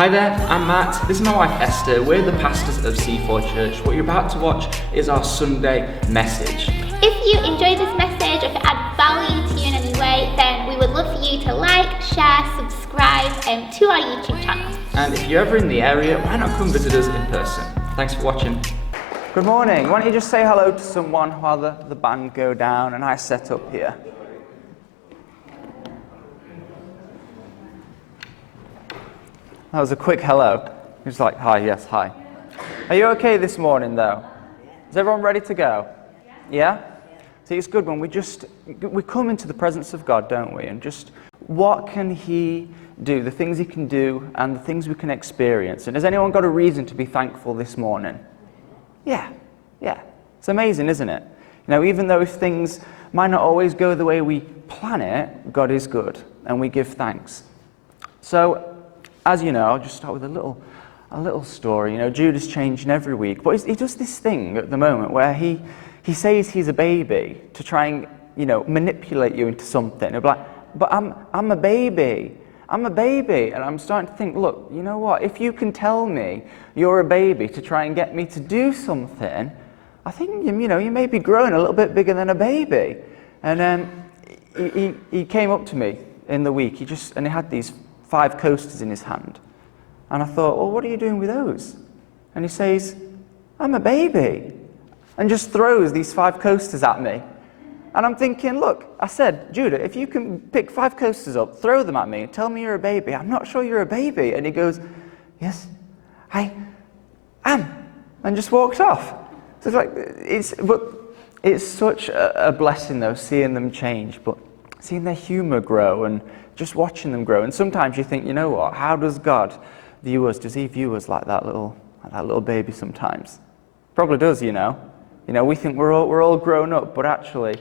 Hi there, I'm Matt. This is my wife Esther. We're the pastors of C4 Church. What you're about to watch is our Sunday message. If you enjoyed this message, or if it added value to you in any way, then we would love for you to like, share, subscribe to our YouTube channel. And if you're ever in the area, why not come visit us in person? Thanks for watching. Good morning. Why don't you just say hello to someone while the band go down and I set up here. That was a quick hello. He was like, hi, yes, hi. Are you okay this morning, though? Is everyone ready to go? Yeah? See, it's good when we come into the presence of God, don't we? And just, what can He do? The things He can do and the things we can experience. And has anyone got a reason to be thankful this morning? Yeah. It's amazing, isn't it? You know, even though if things might not always go the way we plan it, God is good, and we give thanks. So, as you know, I'll just start with a little story. You know, Jude is changing every week, but he does this thing at the moment where he says he's a baby to try and, you know, manipulate you into something. He'll be like, but I'm a baby. I'm a baby. And I'm starting to think, look, you know what? If you can tell me you're a baby to try and get me to do something, I think, you know, you may be growing a little bit bigger than a baby. And he came up to me in the week. He had these 5 coasters in his hand. And I thought, well, what are you doing with those? And he says, I'm a baby. And just throws these 5 coasters at me. And I'm thinking, look, I said, Judah, if you can pick 5 coasters up, throw them at me, tell me you're a baby. I'm not sure you're a baby. And he goes, yes, I am. And just walked off. So it's such a blessing, though, seeing them change, but seeing their humor grow and just watching them grow. And sometimes you think, you know what, how does God view us? Does He view us like that little baby sometimes? Probably does, you know. You know, we think we're all grown up, but actually,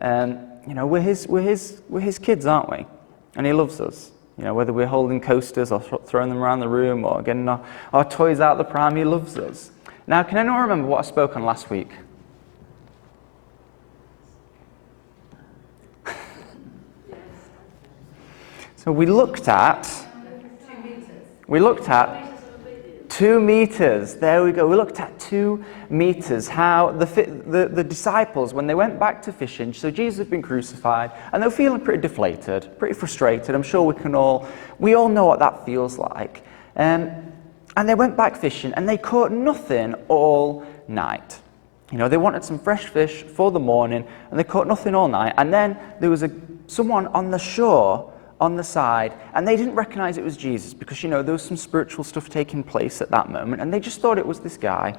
you know, we're his kids, aren't we? And He loves us. You know, whether we're holding coasters or throwing them around the room or getting our toys out the pram, He loves us. Now, can anyone remember what I spoke on last week? So we looked at 2 meters. There we go. We looked at 2 meters. How the disciples, when they went back to fishing, so Jesus had been crucified, and they were feeling pretty deflated, pretty frustrated. I'm sure we all know what that feels like. And they went back fishing, and they caught nothing all night. You know, they wanted some fresh fish for the morning, and they caught nothing all night. And then there was someone on the shore on the side, and they didn't recognize it was Jesus because, you know, there was some spiritual stuff taking place at that moment, and they just thought it was this guy.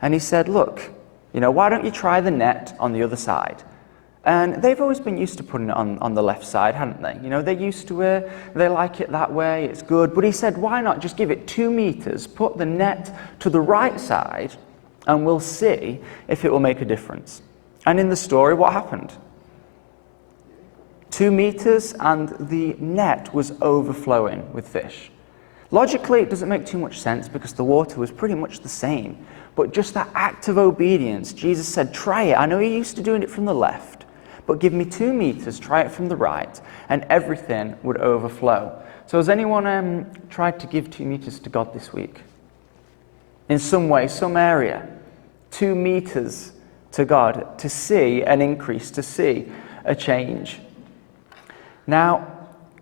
And he said, look, you know, why don't you try the net on the other side? And they've always been used to putting it on the left side, hadn't they? You know, they're used to it, they like it that way, it's good. But he said, why not just give it 2 meters, put the net to the right side, and we'll see if it will make a difference. And in the story, what happened? 2 meters, and the net was overflowing with fish. Logically, it doesn't make too much sense because the water was pretty much the same. But just that act of obedience, Jesus said, try it. I know you're used to doing it from the left, but give me 2 meters, try it from the right, and everything would overflow. So has anyone tried to give 2 meters to God this week? In some way, some area, 2 meters to God to see an increase, to see a change. Now,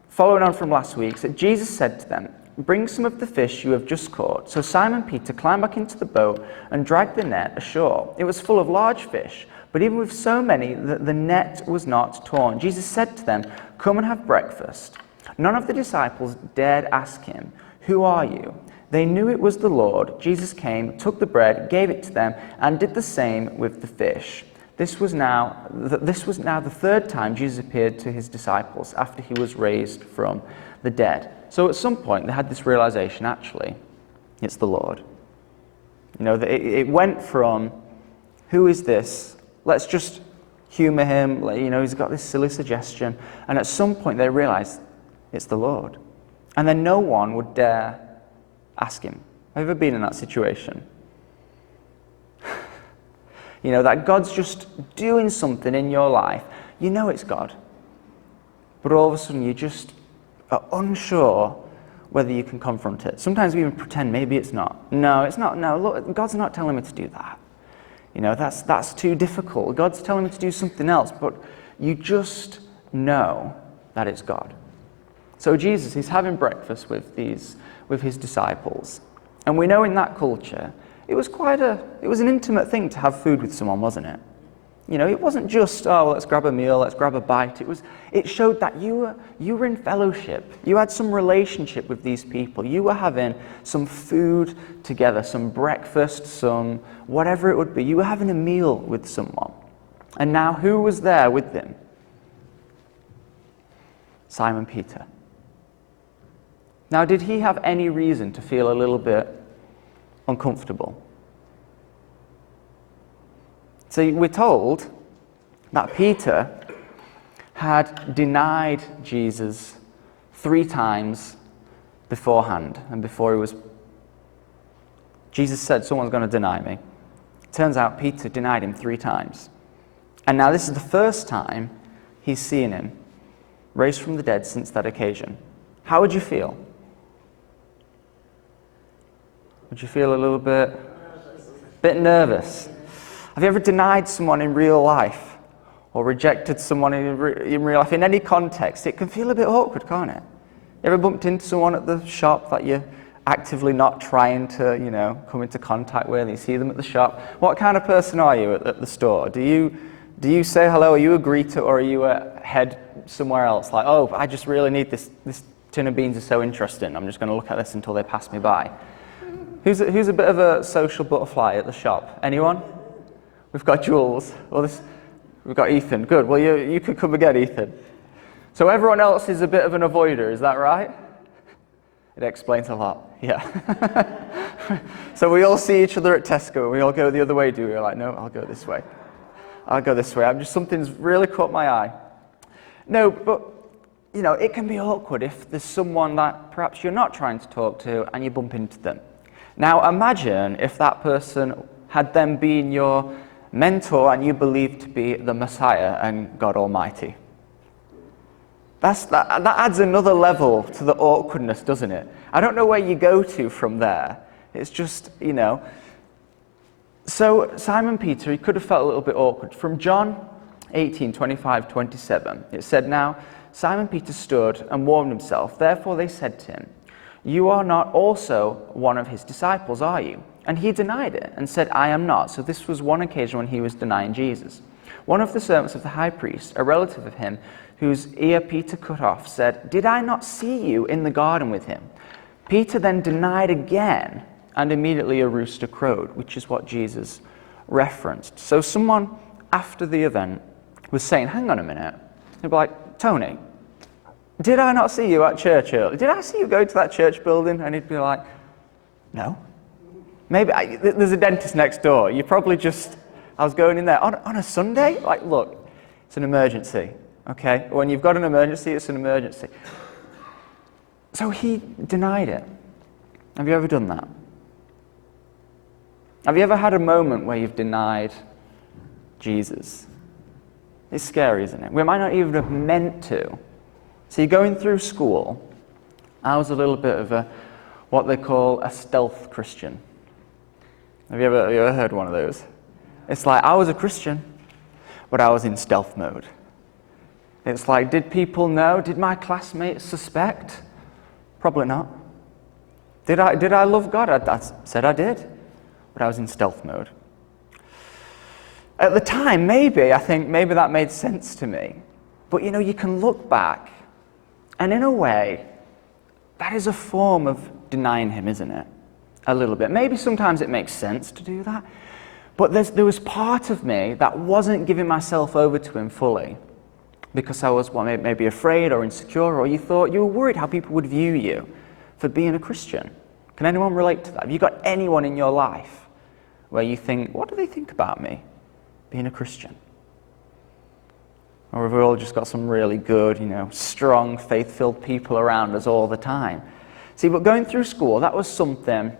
following on from last week, so Jesus said to them, bring some of the fish you have just caught. So Simon Peter climbed back into the boat and dragged the net ashore. It was full of large fish, but even with so many, the net was not torn. Jesus said to them, come and have breakfast. None of the disciples dared ask Him, who are you? They knew it was the Lord. Jesus came, took the bread, gave it to them, and did the same with the fish. This was now the 3rd time Jesus appeared to His disciples after He was raised from the dead. So at some point they had this realization, actually, it's the Lord. You know, it went from, who is this? Let's just humor him. You know, he's got this silly suggestion. And at some point they realized it's the Lord. And then no one would dare ask Him. Have you ever been in that situation? You know, that God's just doing something in your life. You know it's God. But all of a sudden you just are unsure whether you can confront it. Sometimes we even pretend maybe it's not. No, it's not. No, look, God's not telling me to do that. You know, that's too difficult. God's telling me to do something else, but you just know that it's God. So Jesus, he's having breakfast with his disciples. And we know in that culture, it was an intimate thing to have food with someone, wasn't it? You know, it wasn't just, oh, well, let's grab a meal, let's grab a bite. It showed that you were in fellowship. You had some relationship with these people. You were having some food together, some breakfast, some whatever it would be. You were having a meal with someone. And now who was there with them? Simon Peter. Now, did he have any reason to feel a little bit uncomfortable? So we're told that Peter had denied Jesus 3 times beforehand, and Jesus said, someone's going to deny me. Turns out Peter denied him 3 times. And now this is the first time he's seen him raised from the dead since that occasion. How would you feel? Would you feel a little bit nervous? Have you ever denied someone in real life or rejected someone in real life? In any context, it can feel a bit awkward, can't it? You ever bumped into someone at the shop that you're actively not trying to, come into contact with, and you see them at the shop? What kind of person are you at the store? Do you say hello? Are you a greeter, or are you a head somewhere else? Like, oh, I just really need this tin of beans is so interesting. I'm just going to look at this until they pass me by. Who's a bit of a social butterfly at the shop? Anyone? We've got Jules. We've got Ethan. Good. Well, you could come again, Ethan. So everyone else is a bit of an avoider, is that right? It explains a lot, yeah. So we all see each other at Tesco, and we all go the other way, do we? We're like, no, I'll go this way. I'll go this way. Something's really caught my eye. No, but, it can be awkward if there's someone that perhaps you're not trying to talk to and you bump into them. Now, imagine if that person had then been your mentor and you believed to be the Messiah and God Almighty. That adds another level to the awkwardness, doesn't it? I don't know where you go to from there. It's just, So Simon Peter, he could have felt a little bit awkward. From John 18:25-27, it said, "Now Simon Peter stood and warmed himself. Therefore they said to him, 'You are not also one of his disciples, are you?' And he denied it and said, 'I am not.'" So this was one occasion when he was denying Jesus. One of the servants of the high priest, a relative of him, whose ear Peter cut off, said, "Did I not see you in the garden with him?" Peter then denied again, and immediately a rooster crowed, which is what Jesus referenced. So someone after the event was saying, hang on a minute. They'd be like, "Tony, did I not see you at church earlier? Did I see you go to that church building?" And he'd be like, "No. Maybe there's a dentist next door. You probably I was going in there on a Sunday? Like, look, it's an emergency, okay? When you've got an emergency, it's an emergency." So he denied it. Have you ever done that? Have you ever had a moment where you've denied Jesus? It's scary, isn't it? We might not even have meant to. So you're going through school. I was a little bit of what they call a stealth Christian. Have you ever heard one of those? It's like, I was a Christian, but I was in stealth mode. It's like, did people know? Did my classmates suspect? Probably not. Did I love God? I said I did, but I was in stealth mode. At the time, I think maybe that made sense to me. But you can look back, and in a way, that is a form of denying him, isn't it? A little bit. Maybe sometimes it makes sense to do that. But there was part of me that wasn't giving myself over to him fully because I was maybe afraid or insecure, or you were worried how people would view you for being a Christian. Can anyone relate to that? Have you got anyone in your life where you think, what do they think about me being a Christian? Or have we all just got some really good, strong, faith-filled people around us all the time? See, but going through school, that was something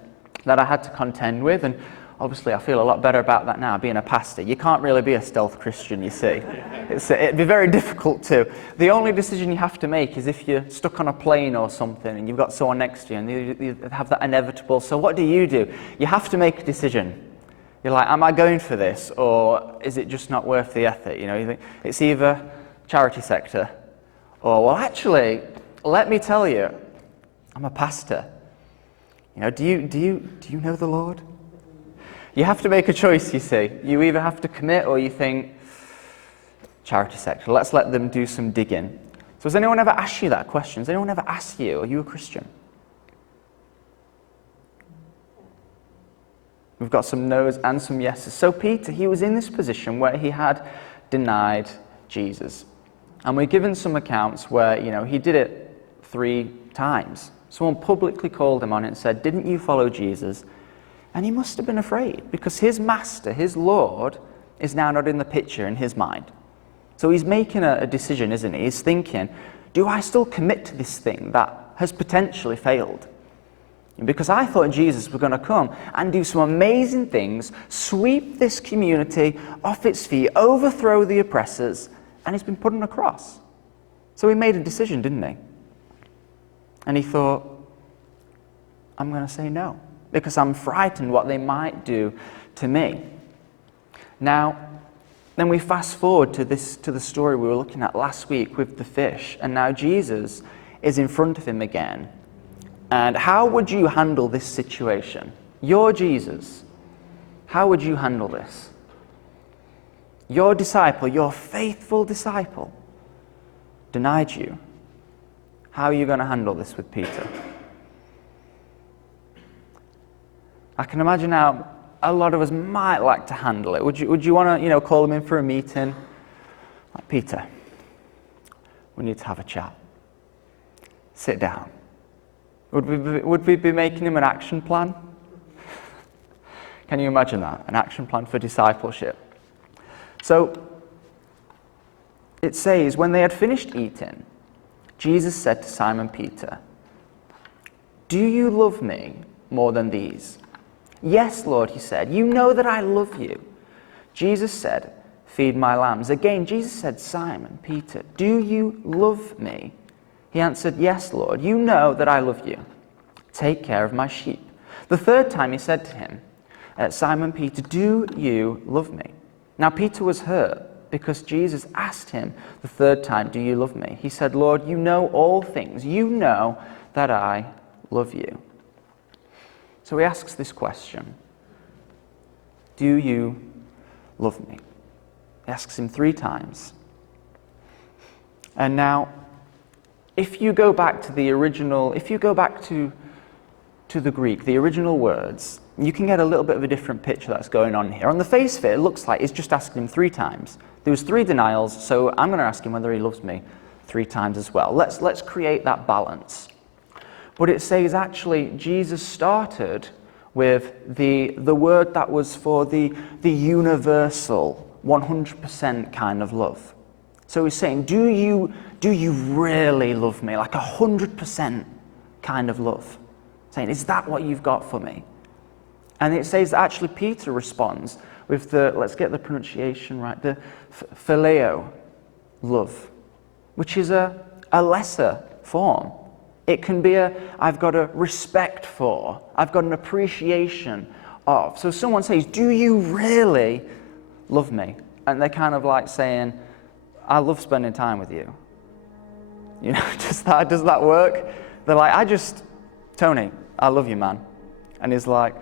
that I had to contend with. And obviously I feel a lot better about that now, being a pastor. You can't really be a stealth Christian, you see. It'd be very difficult to. The only decision you have to make is if you're stuck on a plane or something and you've got someone next to you and you have that inevitable. So what do? You have to make a decision. You're like, am I going for this, or is it just not worth the effort? You know, you think it's either charity sector or, well, actually, let me tell you, I'm a pastor. You know, do you know the Lord? You have to make a choice, you see. You either have to commit or you think, charity sector, let's let them do some digging. So has anyone ever asked you that question? Has anyone ever asked you, are you a Christian? We've got some no's and some yeses. So Peter, he was in this position where he had denied Jesus. And we're given some accounts where, you know, he did it 3 times. Someone publicly called him on it and said, didn't you follow Jesus? And he must have been afraid because his master, his Lord, is now not in the picture in his mind. So he's making a decision, isn't he? He's thinking, do I still commit to this thing that has potentially failed? Because I thought Jesus was going to come and do some amazing things, sweep this community off its feet, overthrow the oppressors, and he's been put on a cross. So he made a decision, didn't he? And he thought, I'm going to say no, because I'm frightened what they might do to me. Now, then we fast forward to the story we were looking at last week with the fish, and now Jesus is in front of him again. And how would you handle this situation? You're Jesus. How would you handle this? Your disciple, your faithful disciple, denied you. How are you going to handle this with Peter? I can imagine how a lot of us might like to handle it. Would you want to, call him in for a meeting? Like, Peter, we need to have a chat. Sit down. Would we be making him an action plan? Can you imagine that? An action plan for discipleship. So, it says, when they had finished eating, Jesus said to Simon Peter, do you love me more than these? Yes, Lord, he said, you know that I love you. Jesus said, feed my lambs. Again, Jesus said, Simon, Peter, do you love me? He answered, yes, Lord, you know that I love you. Take care of my sheep. The 3rd time he said to him, Simon Peter, do you love me? Now Peter was hurt because Jesus asked him the 3rd time, do you love me? He said, Lord, you know all things. You know that I love you. So he asks this question, do you love me? He asks him 3 times. And now, if you go back to the original, to the Greek, the original words, you can get a little bit of a different picture that's going on here. On the face of it, it looks like it's just asking him 3 times. There was 3 denials, so I'm going to ask him whether he loves me 3 times as well. Let's create that balance. But it says actually Jesus started with the word that was for the universal 100% kind of love. So he's saying, do you really love me? Like 100% kind of love. Saying, is that what you've got for me? And it says that actually Peter responds with let's get the pronunciation right, the phileo love, which is a lesser form. It can be I've got a respect for, I've got an appreciation of. So someone says, do you really love me? And they're kind of like saying, I love spending time with you. Does that work? They're like, Tony, I love you, man. And he's like,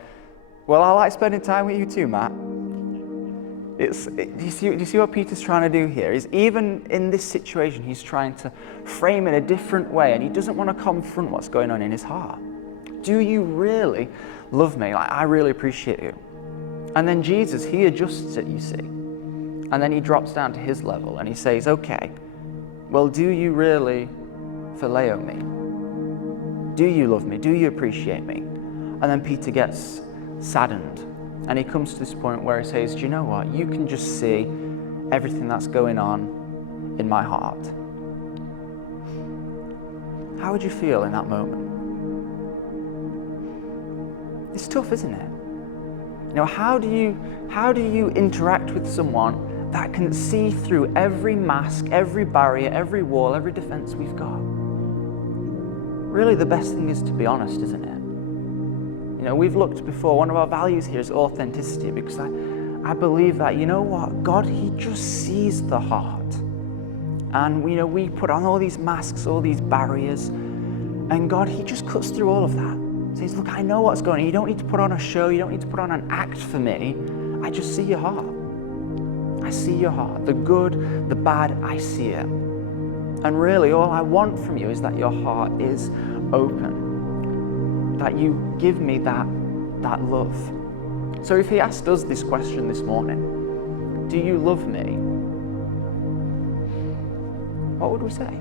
well, I like spending time with you too, Matt. Do you see what Peter's trying to do here? Is even in this situation, he's trying to frame it a different way, and he doesn't want to confront what's going on in his heart. Do you really love me? Like, I really appreciate you. And then Jesus, he adjusts it, you see. And then he drops down to his level, and he says, okay, well, do you really phileo me? Do you love me? Do you appreciate me? And then Peter gets saddened. And he comes to this point where he says, do you know what? You can just see everything that's going on in my heart. How would you feel in that moment? It's tough, isn't it? You know, how do you interact with someone that can see through every mask, every barrier, every wall, every defense we've got? Really, the best thing is to be honest, isn't it? You know, we've looked before, one of our values here is authenticity, because I believe that, you know what, God, he just sees the heart. And, you know, we put on all these masks, all these barriers, and God, he just cuts through all of that. He says, look, I know what's going on. You don't need to put on a show. You don't need to put on an act for me. I just see your heart. I see your heart. The good, the bad, I see it. And really, all I want from you is that your heart is open, that you give me that love. So if he asked us this question this morning, do you love me? What would we say?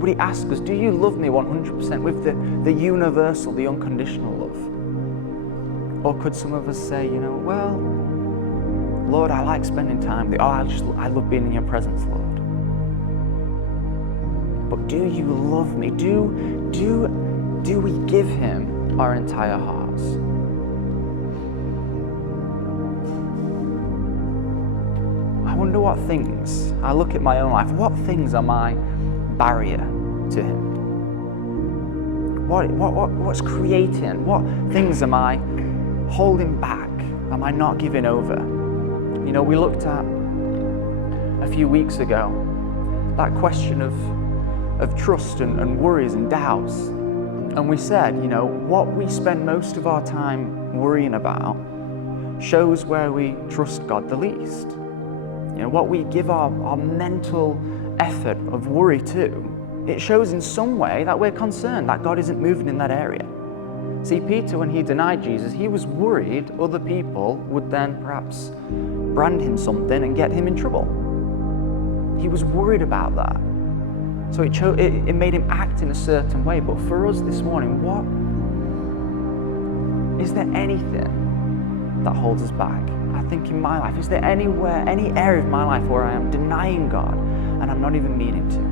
Would he ask us, do you love me 100% with the universal, the unconditional love? Or could some of us say, you know, well, Lord, I like spending time with you. I love being in your presence, Lord. But do you love me? Do we give him our entire hearts? I wonder what things, I look at my own life, what things are my barrier to him? What's creating? What things am I holding back? Am I not giving over? You know, we looked at a few weeks ago that question of trust and worries and doubts. And we said, you know, what we spend most of our time worrying about shows where we trust God the least. You know, what we give our mental effort of worry to, it shows in some way that we're concerned that God isn't moving in that area. See, Peter, when he denied Jesus, he was worried other people would then perhaps brand him something and get him in trouble. He was worried about that. So it made him act in a certain way. But for us this morning, what is there anything that holds us back? I think in my life, is there any area of my life where I am denying God and I'm not even meaning to?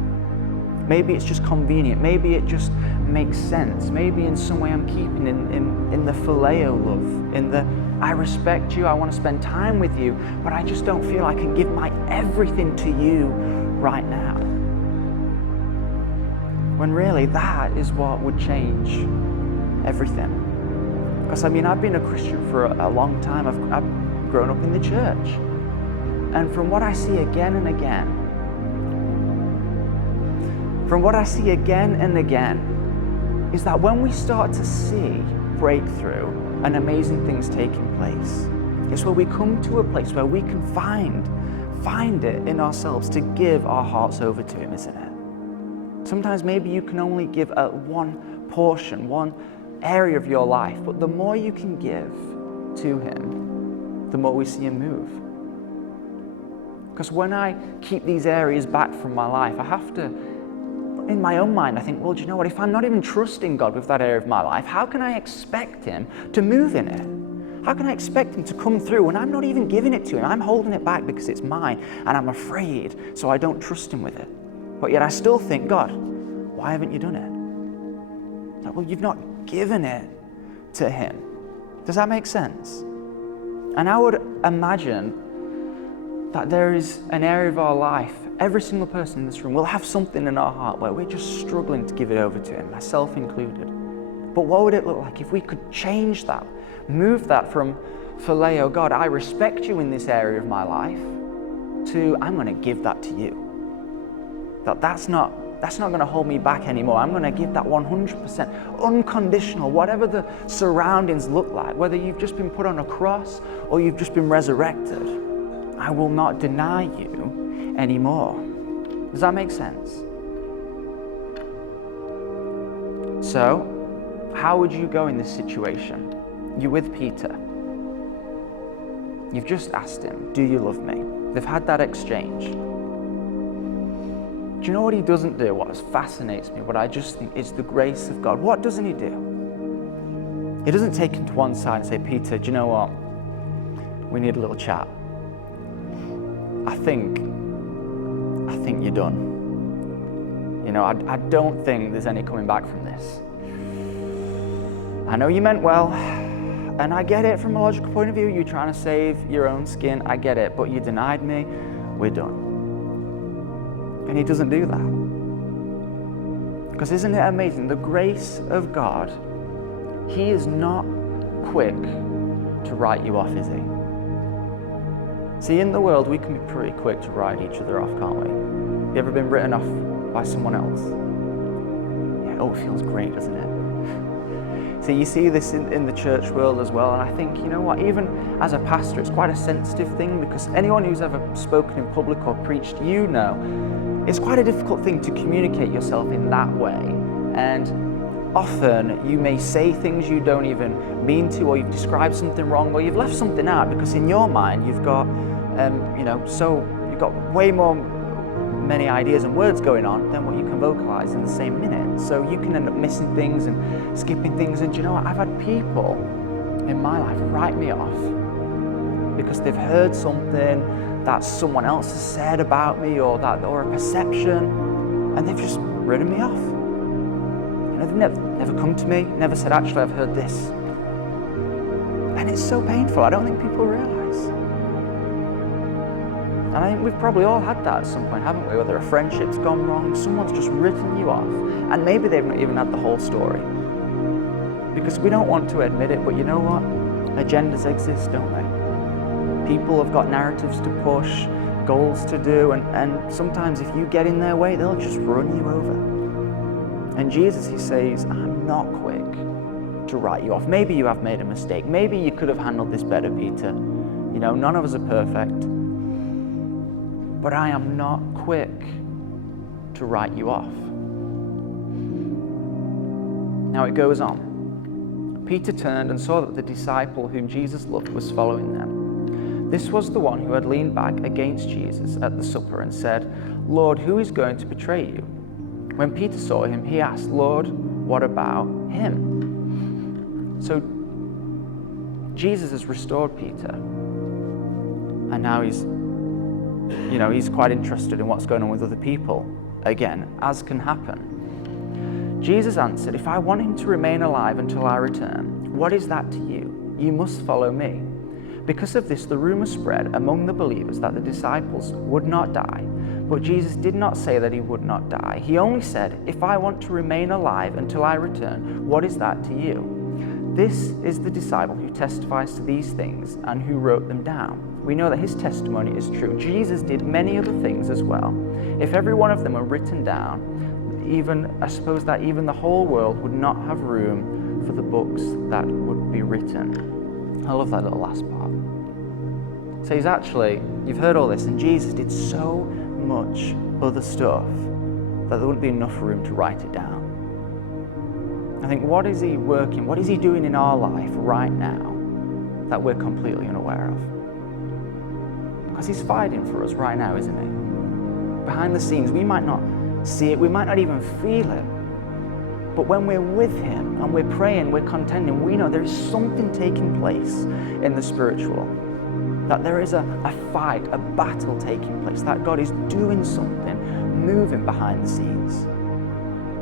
Maybe it's just convenient. Maybe it just makes sense. Maybe in some way I'm keeping in the phileo love, in the I respect you, I want to spend time with you, but I just don't feel I can give my everything to you right now. When really that is what would change everything. Because I mean, I've been a Christian for a long time. I've grown up in the church. And from what I see again and again, is that when we start to see breakthrough and amazing things taking place, it's where we come to a place where we can find it in ourselves to give our hearts over to him, isn't it? Sometimes maybe you can only give one portion, one area of your life, but the more you can give to him, the more we see him move. Because when I keep these areas back from my life, I have to, in my own mind, I think, well, do you know what? If I'm not even trusting God with that area of my life, how can I expect him to move in it? How can I expect him to come through when I'm not even giving it to him? I'm holding it back because it's mine and I'm afraid, so I don't trust him with it. But yet I still think, God, why haven't you done it? Like, well, you've not given it to him. Does that make sense? And I would imagine that there is an area of our life, every single person in this room will have something in our heart where we're just struggling to give it over to him, myself included. But what would it look like if we could change that, move that from phileo, God, I respect you in this area of my life, to I'm going to give that to you. That's not going to hold me back anymore. I'm going to give that 100%, unconditional, whatever the surroundings look like, whether you've just been put on a cross or you've just been resurrected. I will not deny you anymore. Does that make sense? So, how would you go in this situation? You're with Peter. You've just asked him, do you love me? They've had that exchange. Do you know what he doesn't do? What fascinates me, what I just think is the grace of God. What doesn't he do? He doesn't take him to one side and say, Peter, do you know what? We need a little chat. I think you're done. You know, I don't think there's any coming back from this. I know you meant well. And I get it from a logical point of view. You're trying to save your own skin. I get it. But you denied me. We're done. And he doesn't do that. Because isn't it amazing? The grace of God, he is not quick to write you off, is he? See, in the world, we can be pretty quick to write each other off, can't we? You ever been written off by someone else? Yeah, oh, it feels great, doesn't it? See, you see this in the church world as well, and I think, you know what, even as a pastor, it's quite a sensitive thing, because anyone who's ever spoken in public or preached, you know, it's quite a difficult thing to communicate yourself in that way. And often you may say things you don't even mean to, or you've described something wrong, or you've left something out because in your mind you've got, you've got way more many ideas and words going on than what you can vocalize in the same minute. So you can end up missing things and skipping things. And do you know what? I've had people in my life write me off because they've heard something that someone else has said about me, or a perception, and they've just written me off. You know, they've never come to me, never said, actually, I've heard this. And it's so painful. I don't think people realize. And I think we've probably all had that at some point, haven't we? Whether a friendship's gone wrong, someone's just written you off, and maybe they've not even had the whole story. Because we don't want to admit it, but you know what? Agendas exist, don't they? People have got narratives to push, goals to do, and sometimes if you get in their way, they'll just run you over. And Jesus, he says, I'm not quick to write you off. Maybe you have made a mistake. Maybe you could have handled this better, Peter. You know, none of us are perfect. But I am not quick to write you off. Now it goes on. Peter turned and saw that the disciple whom Jesus loved was following them. This was the one who had leaned back against Jesus at the supper and said, Lord, who is going to betray you? When Peter saw him, he asked, Lord, what about him? So Jesus has restored Peter, and now he's quite interested in what's going on with other people again, as can happen. Jesus answered, if I want him to remain alive until I return, what is that to you? You must follow me. Because of this, the rumor spread among the believers that the disciples would not die. But Jesus did not say that he would not die. He only said, if I want to remain alive until I return, what is that to you? This is the disciple who testifies to these things and who wrote them down. We know that his testimony is true. Jesus did many other things as well. If every one of them were written down, I suppose that even the whole world would not have room for the books that would be written. I love that little last part. So you've heard all this, and Jesus did so much other stuff that there wouldn't be enough room to write it down. I think, what is he doing in our life right now that we're completely unaware of? Because he's fighting for us right now, isn't he? Behind the scenes, we might not see it, we might not even feel it, but when we're with him and we're praying, we're contending, we know there is something taking place in the spiritual, that there is a fight, a battle taking place, that God is doing something, moving behind the scenes.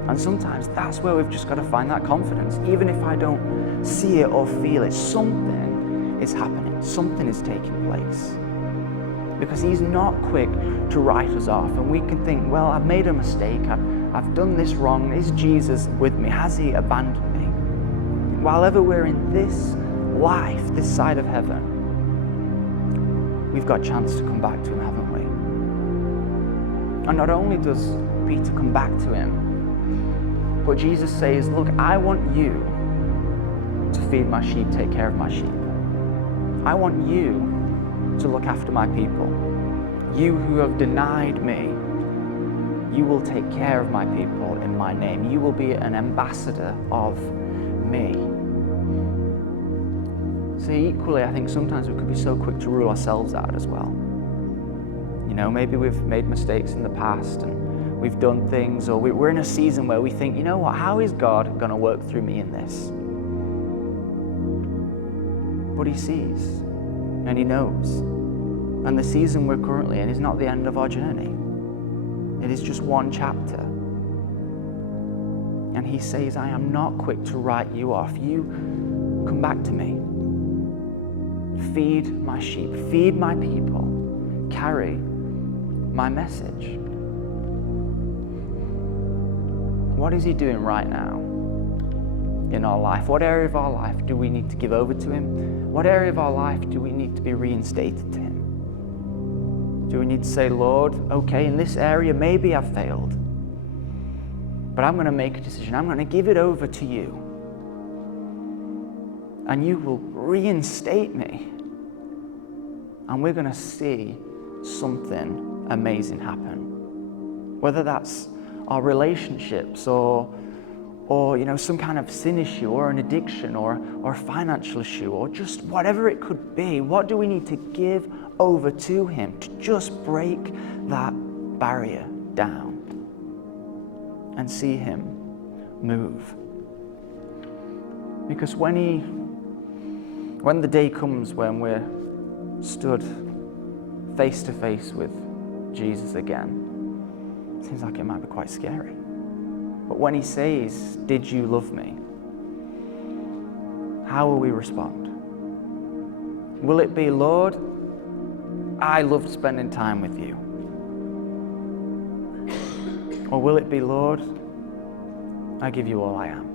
And sometimes that's where we've just got to find that confidence. Even if I don't see it or feel it, something is happening, something is taking place. Because he's not quick to write us off, and we can think, well, I've made a mistake, I've done this wrong, is Jesus with me? Has he abandoned me? While ever we're in this life, this side of heaven, we've got a chance to come back to him, haven't we? And not only does Peter come back to him, but Jesus says, look, I want you to feed my sheep, take care of my sheep. I want you to look after my people. You who have denied me, you will take care of my people in my name. You will be an ambassador of me. See, equally, I think sometimes we could be so quick to rule ourselves out as well. You know, maybe we've made mistakes in the past and we've done things, or we're in a season where we think, you know what, how is God going to work through me in this? But he sees and he knows. And the season we're currently in is not the end of our journey. It is just one chapter. And he says, I am not quick to write you off. You come back to me. feed my sheep, feed my people, carry my message. What is he doing right now in our life? What area of our life do we need to give over to him? What area of our life do we need to be reinstated to him? Do we need to say, Lord, okay, in this area, maybe I've failed, but I'm going to make a decision. I'm going to give it over to you. And you will reinstate me. And we're going to see something amazing happen. Whether that's our relationships or some kind of sin issue or an addiction or a financial issue or just whatever it could be. What do we need to give over to him to just break that barrier down and see him move? Because when the day comes when we're stood face to face with Jesus again, it seems like it might be quite scary. But when he says, "Did you love me?" how will we respond? Will it be, "Lord, I loved spending time with you"? Or will it be, "Lord, I give you all I am"?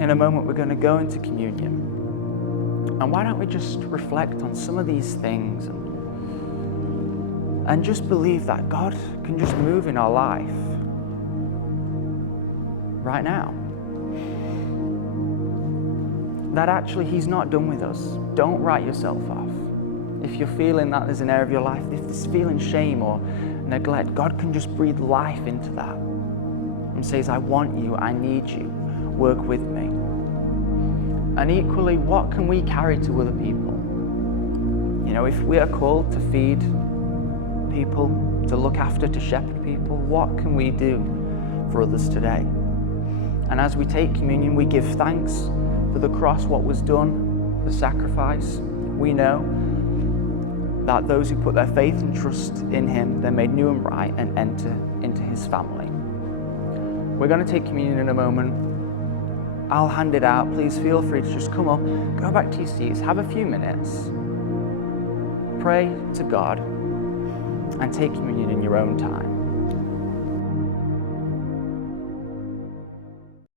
In a moment, we're going to go into communion. And why don't we just reflect on some of these things and just believe that God can just move in our life right now. That actually he's not done with us. Don't write yourself off. If you're feeling that there's an area of your life, if there's feeling shame or neglect, God can just breathe life into that and says, "I want you, I need you, work with me." And equally, what can we carry to other people? If we are called to feed people, to look after, to shepherd people, what can we do for others today? And as we take communion, we give thanks for the cross, what was done, the sacrifice. We know that those who put their faith and trust in him, they're made new and right and enter into his family. We're going to take communion in a moment. I'll hand it out. Please feel free to just come up, go back to your seats, have a few minutes, pray to God, and take communion in your own time.